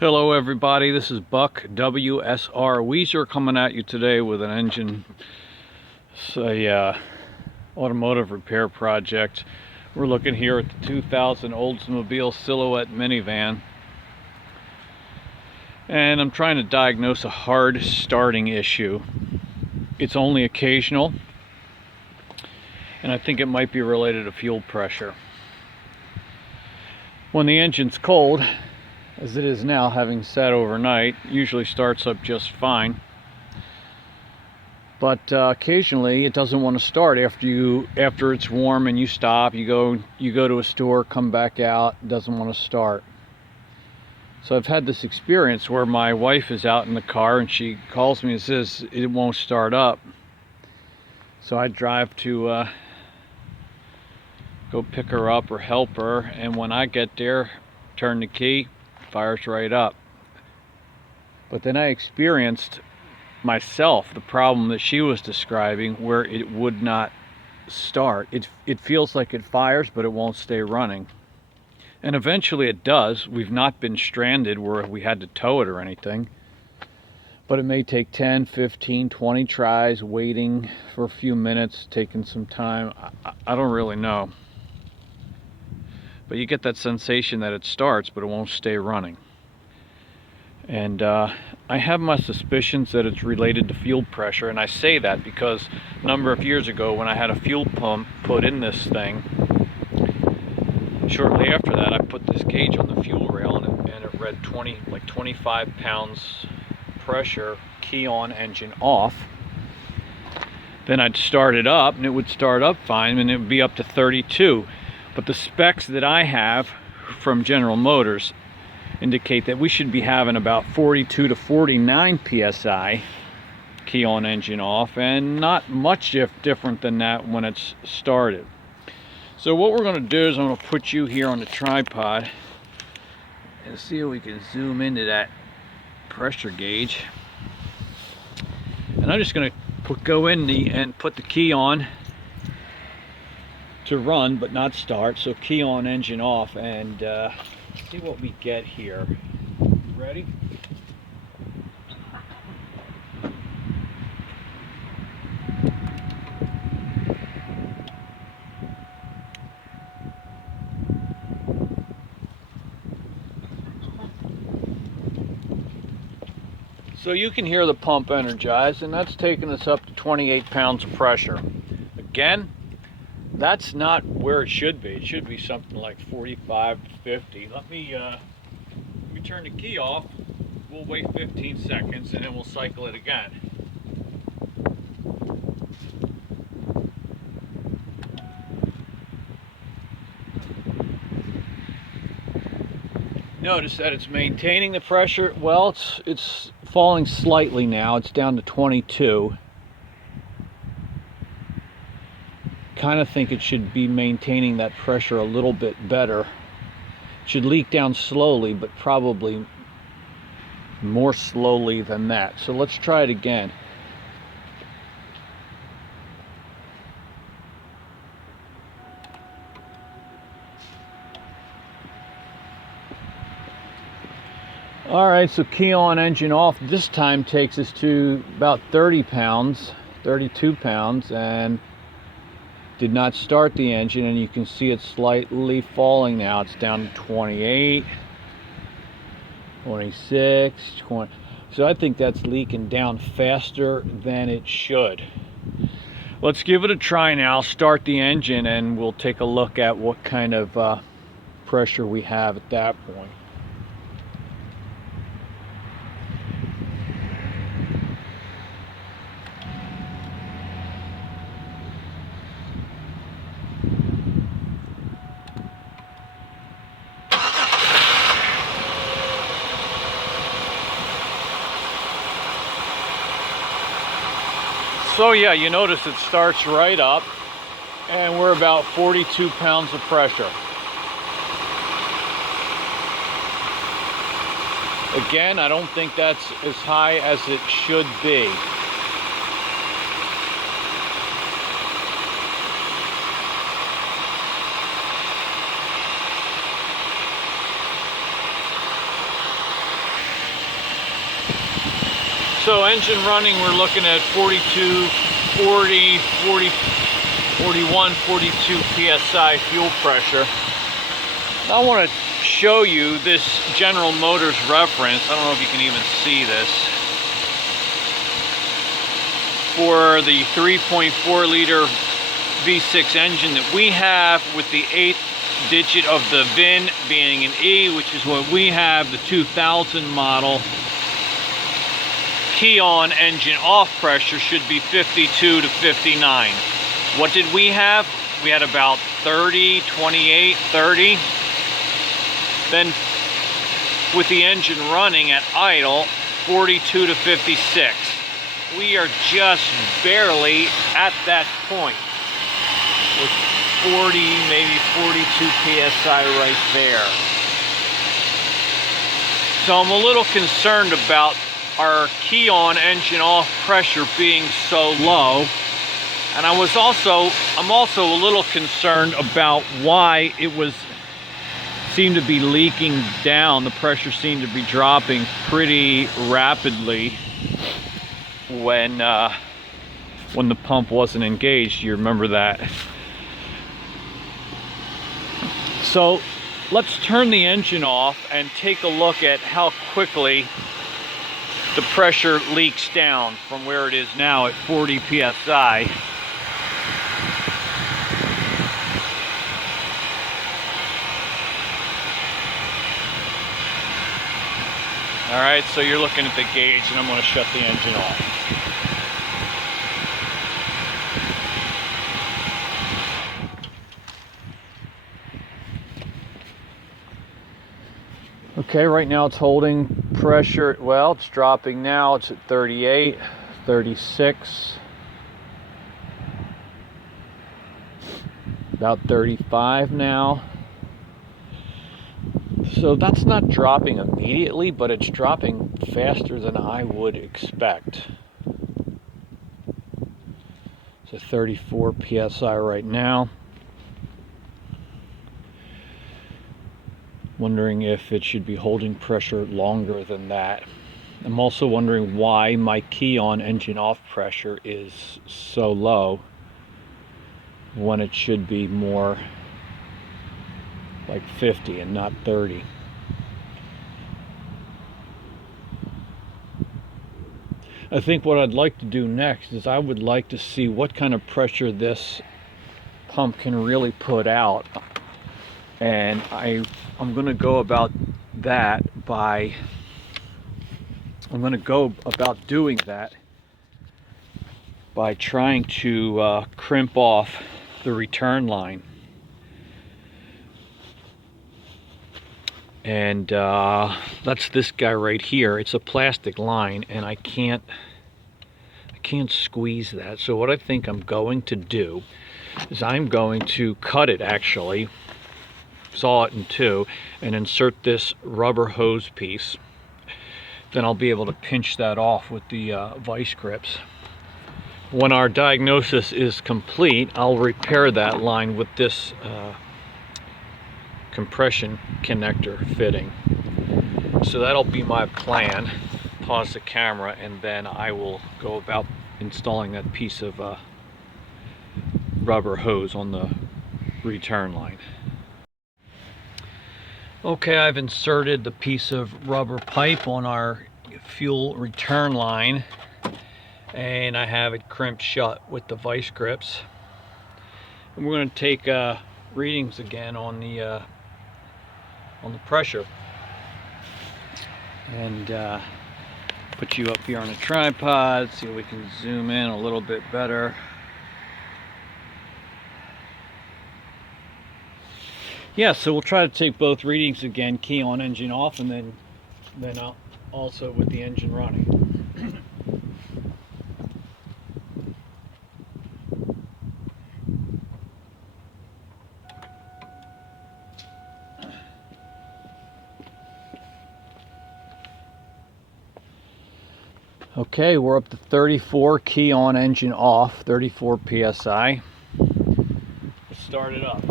Hello everybody, this is Buck WSR Weezer coming at you today with an engine, automotive repair project. We're looking here at the 2000 Oldsmobile Silhouette minivan, and I'm trying to diagnose a hard starting issue. It's only occasional, and I think it might be related to fuel pressure. When the engine's cold, as it is now, having sat overnight, usually starts up just fine, but occasionally it doesn't want to start after it's warm and you stop, you go to a store, come back out, it doesn't want to start. So I've had this experience where my wife is out in the car and she calls me and says it won't start up. So I drive to go pick her up or help her, and when I get there, turn the key, fires right up. But then I experienced myself the problem that she was describing, where it would not start. It feels like it fires, but it won't stay running. And eventually it does. We've not been stranded where we had to tow it or anything, but it may take 10, 15, 20 tries, waiting for a few minutes, taking some time. I don't really know. But you get that sensation that it starts, but it won't stay running. And I have my suspicions that it's related to fuel pressure, and I say that because a number of years ago when I had a fuel pump put in this thing, shortly after that I put this gauge on the fuel rail and it read 25 pounds pressure, key on, engine off. Then I'd start it up and it would start up fine, and it would be up to 32. But the specs that I have from General Motors indicate that we should be having about 42 to 49 psi key on, engine off, and not much different than that when it's started. So what we're going to do is I'm going to put you here on the tripod and see if we can zoom into that pressure gauge. And I'm just going to go in and put the key on to run but not start. So key on, engine off, and see what we get here. Ready? So you can hear the pump energized, and that's taking us up to 28 pounds of pressure. Again, that's not where it should be. It should be something like 45 to 50. Let me turn the key off. We'll wait 15 seconds and then we'll cycle it again. Notice that it's maintaining the pressure. Well, it's falling slightly now. It's down to 22. Kind of think it should be maintaining that pressure a little bit better. It should leak down slowly, but probably more slowly than that. So let's try it again. All right, so key on, engine off this time takes us to about 30 pounds, 32 pounds, and did not start the engine, and you can see it slightly falling now. It's down to 28, 26, 20. So I think that's leaking down faster than it should. Let's give it a try now. Start the engine and we'll take a look at what kind of pressure we have at that point. So yeah, you notice it starts right up, and we're about 42 pounds of pressure. Again, I don't think that's as high as it should be. So engine running, we're looking at 42, 40, 40, 41, 42 psi fuel pressure. I want to show you this General Motors reference. I don't know if you can even see this. For the 3.4 liter V6 engine that we have, with the 8th digit of the VIN being an E, which is what we have, the 2000 model, key on engine off pressure should be 52 to 59. What did we have? We had about 30, 28, 30. Then with the engine running at idle, 42 to 56. We are just barely at that point with 40, maybe 42 psi right there. So I'm a little concerned about our key on engine off pressure being so low. And I'm also a little concerned about why it seemed to be leaking down. The pressure seemed to be dropping pretty rapidly when the pump wasn't engaged. You remember that? So let's turn the engine off and take a look at how quickly the pressure leaks down from where it is now at 40 psi. All right, so you're looking at the gauge, and I'm going to shut the engine off. Okay, right now it's holding pressure. Well, it's dropping now. It's at 38, 36, about 35 now. So that's not dropping immediately, but it's dropping faster than I would expect. So 34 psi right now. Wondering if it should be holding pressure longer than that. I'm also wondering why my key on engine off pressure is so low when it should be more like 50 and not 30. I think what I'd like to do next is I would like to see what kind of pressure this pump can really put out. And I'm going to go about that by, doing that by trying to crimp off the return line. And that's this guy right here. It's a plastic line, and I can't squeeze that. So what I think I'm going to do is I'm going to cut it, actually, saw it in two, and insert this rubber hose piece. Then I'll be able to pinch that off with the vice grips. When our diagnosis is complete, I'll repair that line with this compression connector fitting. So that'll be my plan. Pause the camera, and then I will go about installing that piece of rubber hose on the return line. Okay, I've inserted the piece of rubber pipe on our fuel return line, and I have it crimped shut with the vice grips. And we're going to take readings again on the pressure, and put you up here on a tripod, see if we can zoom in a little bit better. Yeah, so we'll try to take both readings again, key on, engine off, and then also with the engine running. Okay, we're up to 34, key on, engine off, 34 psi. Let's start it up.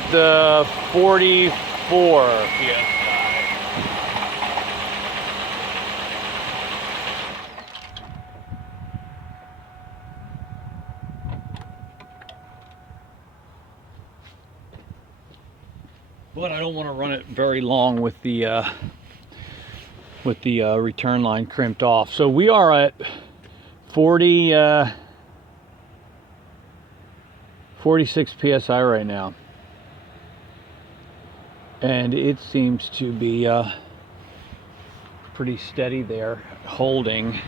up to 44 psi. But I don't want to run it very long with the return line crimped off. So we are at 46 psi right now, and it seems to be pretty steady there, holding.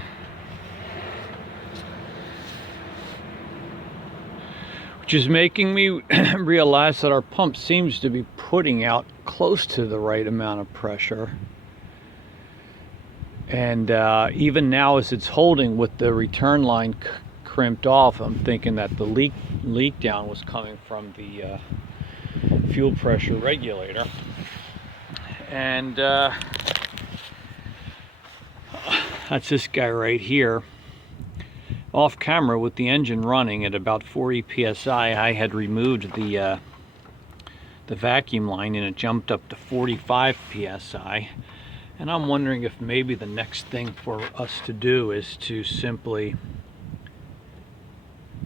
Which is making me realize that our pump seems to be putting out close to the right amount of pressure. And even now, as it's holding with the return line crimped off, I'm thinking that the leak down was coming from the fuel pressure regulator. And that's this guy right here. Off camera, with the engine running at about 40 psi, I had removed the vacuum line, and it jumped up to 45 psi. And I'm wondering if maybe the next thing for us to do is to simply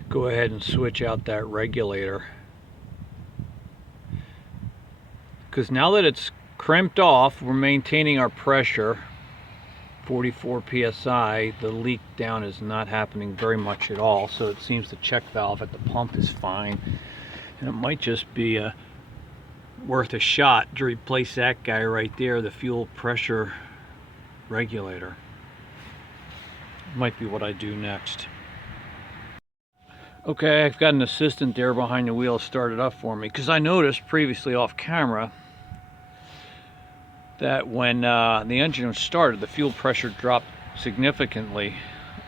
go ahead and switch out that regulator. Because now that it's crimped off, we're maintaining our pressure, 44 psi. The leak down is not happening very much at all, so it seems the check valve at the pump is fine. And it might just be worth a shot to replace that guy right there, the fuel pressure regulator. Might be what I do next. Okay, I've got an assistant there behind the wheel started up for me, because I noticed previously off camera that when the engine was started, the fuel pressure dropped significantly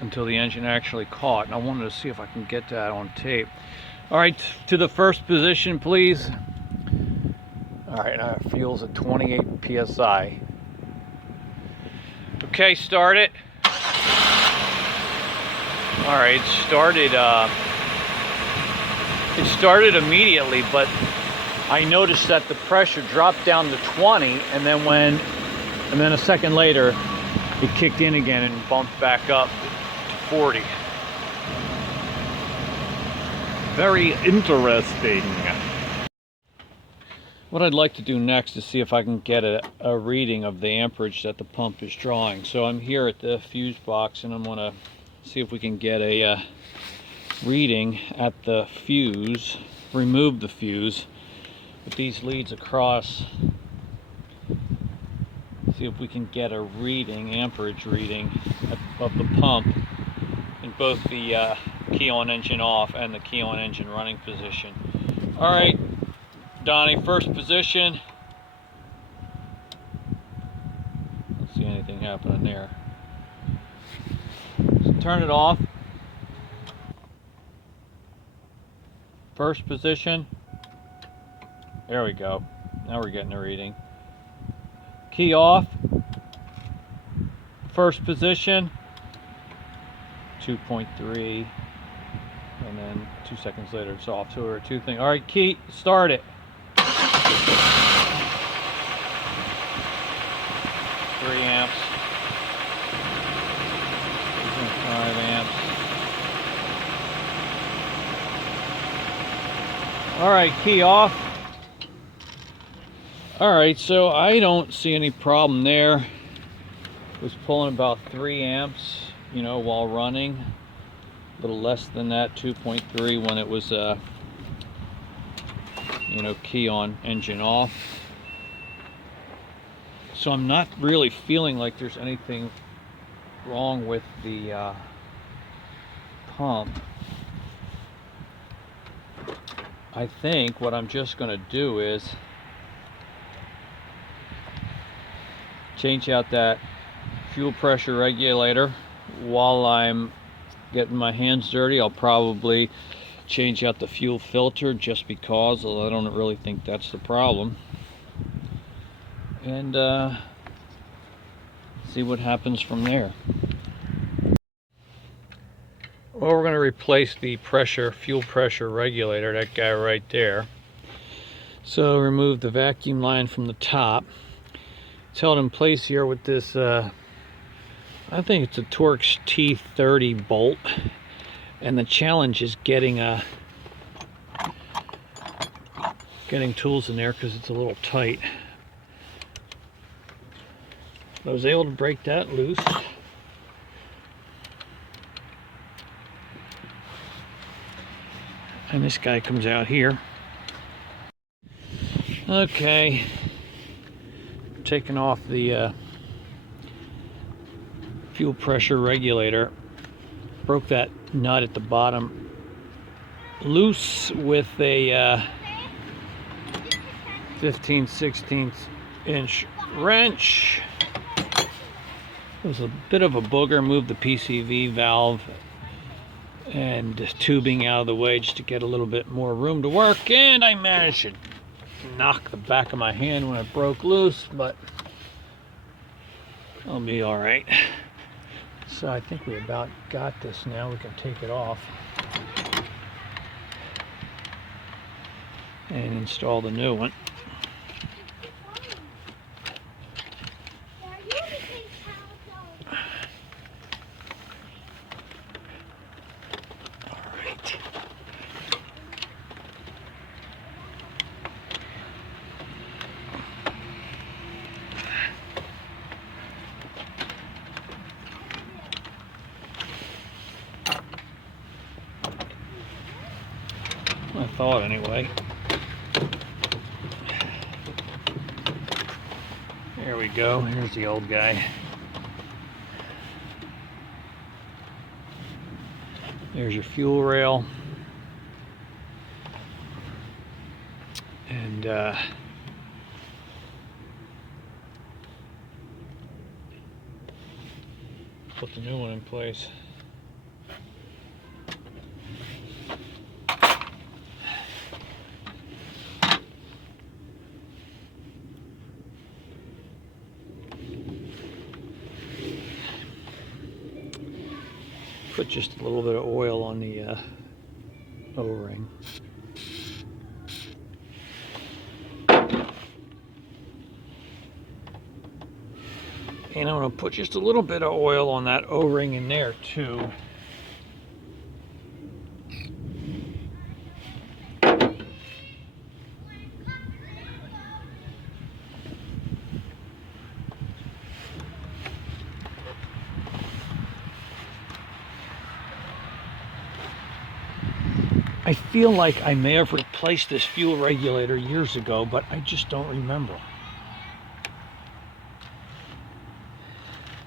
until the engine actually caught, and I wanted to see if I can get that on tape. All right, to the first position, please. All right, now fuel's at 28 psi. Okay, start it. All right, it started immediately, but I noticed that the pressure dropped down to 20, and then a second later, it kicked in again and bumped back up to 40. Very interesting. What I'd like to do next is see if I can get a reading of the amperage that the pump is drawing. So I'm here at the fuse box, and I'm going to see if we can get a reading at the fuse, remove the fuse with these leads across, see if we can get a reading, amperage reading of the pump in both the key on engine off and the key on engine running position. All right, Donnie, first position. Don't see anything happening there. So turn it off. First position. There we go. Now we're getting a reading. Key off. First position. 2.3. And then 2 seconds later it's off. So we're at 2 things. All right, key, start it. 3 amps. 2.5 amps. All right, key off. All right, so I don't see any problem there. It was pulling about 3 amps, you know, while running. A little less than that, 2.3 when it was, you know, key on, engine off. So I'm not really feeling like there's anything wrong with the pump. I think what I'm just going to do is change out that fuel pressure regulator. While I'm getting my hands dirty, I'll probably change out the fuel filter just because, although I don't really think that's the problem. And see what happens from there. Well, we're going to replace the fuel pressure regulator, that guy right there. So remove the vacuum line from the top. It's held in place here with this, I think it's a Torx T30 bolt. And the challenge is getting tools in there because it's a little tight. I was able to break that loose. And this guy comes out here. Okay, taking off the fuel pressure regulator. Broke that nut at the bottom loose with a 15/16 inch wrench. It was a bit of a booger. Moved the PCV valve and tubing out of the way just to get a little bit more room to work, and I managed to knock the back of my hand when it broke loose, but I'll be all right. So I think we about got this now. We can take it off and install the new one. I thought anyway. There we go. Here's the old guy. There's your fuel rail. And put the new one in place. Put just a little bit of oil on the O-ring. And I'm going to put just a little bit of oil on that O-ring in there too. I feel like I may have replaced this fuel regulator years ago, but I just don't remember.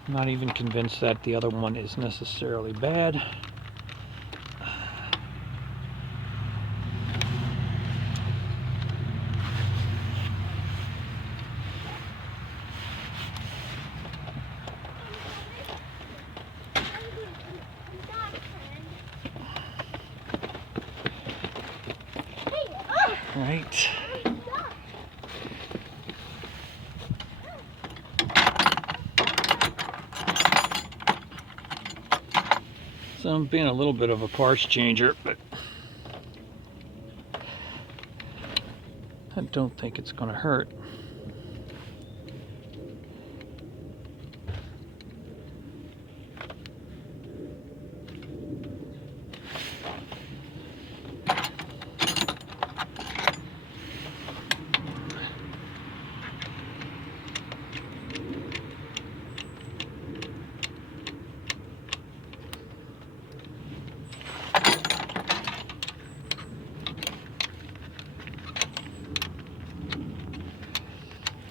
I'm not even convinced that the other one is necessarily bad. Right. So I'm being a little bit of a parts changer, but I don't think it's going to hurt.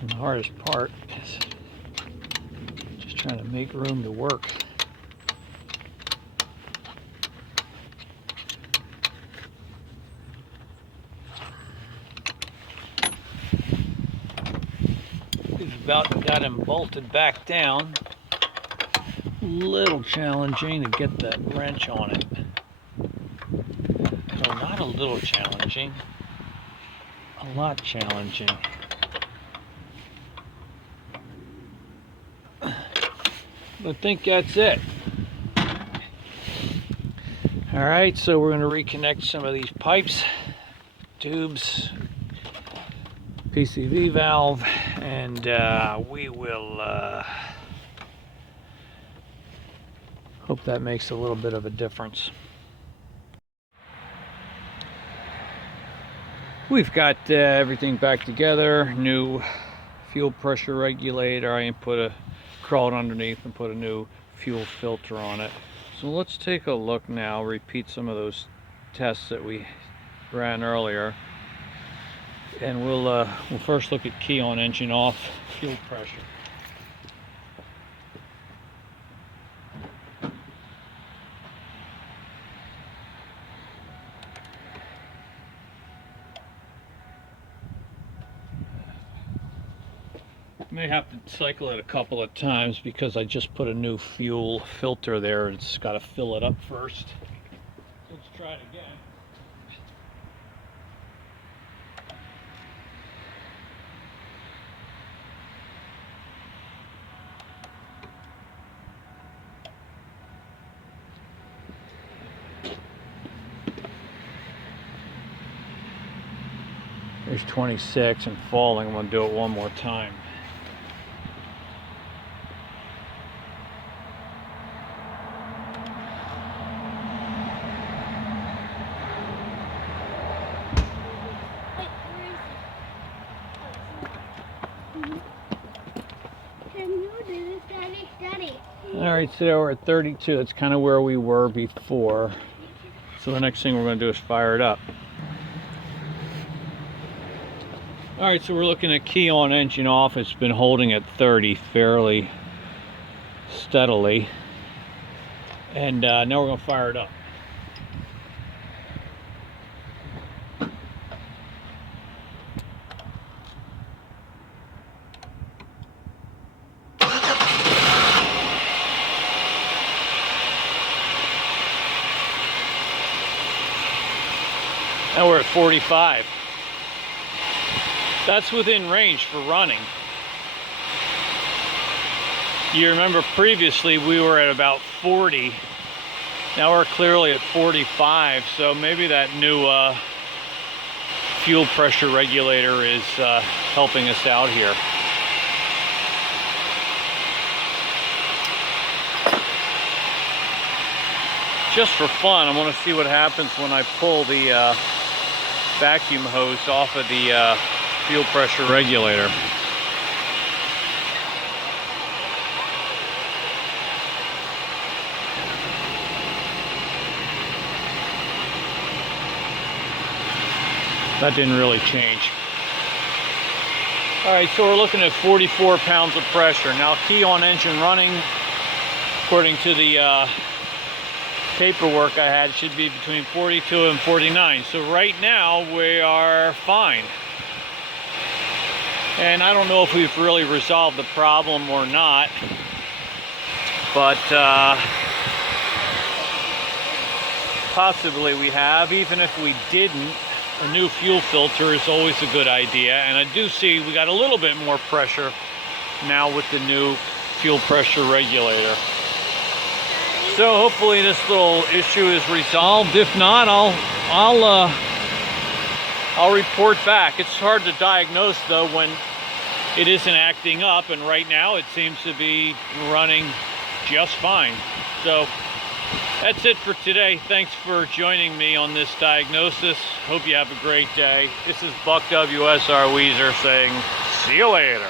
And the hardest part is just trying to make room to work. We've about got him bolted back down. A little challenging to get that wrench on it. So not a little challenging, a lot challenging. I think that's it. All right, so we're going to reconnect some of these pipes, tubes, PCV valve, and we will hope that makes a little bit of a difference. We've got everything back together. New fuel pressure regulator. I crawled underneath and put a new fuel filter on it. So let's take a look now, repeat some of those tests that we ran earlier. And we'll first look at key on, engine off, fuel pressure. May have to cycle it a couple of times because I just put a new fuel filter there. It's got to fill it up first. Let's try it again. There's 26 and falling. I'm going to do it one more time. Alright, so we're at 32. That's kind of where we were before. So the next thing we're going to do is fire it up. Alright, so we're looking at key on, engine off. It's been holding at 30 fairly steadily. And now we're going to fire it up. Now we're at 45. That's within range for running. You remember previously we were at about 40. Now we're clearly at 45, so maybe that new fuel pressure regulator is helping us out here. Just for fun, I want to see what happens when I pull the vacuum hose off of the fuel pressure regulator. That didn't really change. All right, so we're looking at 44 pounds of pressure. Now key on, engine running, according to the paperwork I had, should be between 42 and 49. So right now we are fine. And I don't know if we've really resolved the problem or not, but possibly we have. Even if we didn't, a new fuel filter is always a good idea. And I do see we got a little bit more pressure now with the new fuel pressure regulator. So hopefully this little issue is resolved. If not, I'll report back. It's hard to diagnose though when it isn't acting up, and right now it seems to be running just fine. So that's it for today. Thanks for joining me on this diagnosis. Hope you have a great day. This is Buck WSR Weezer saying, see you later.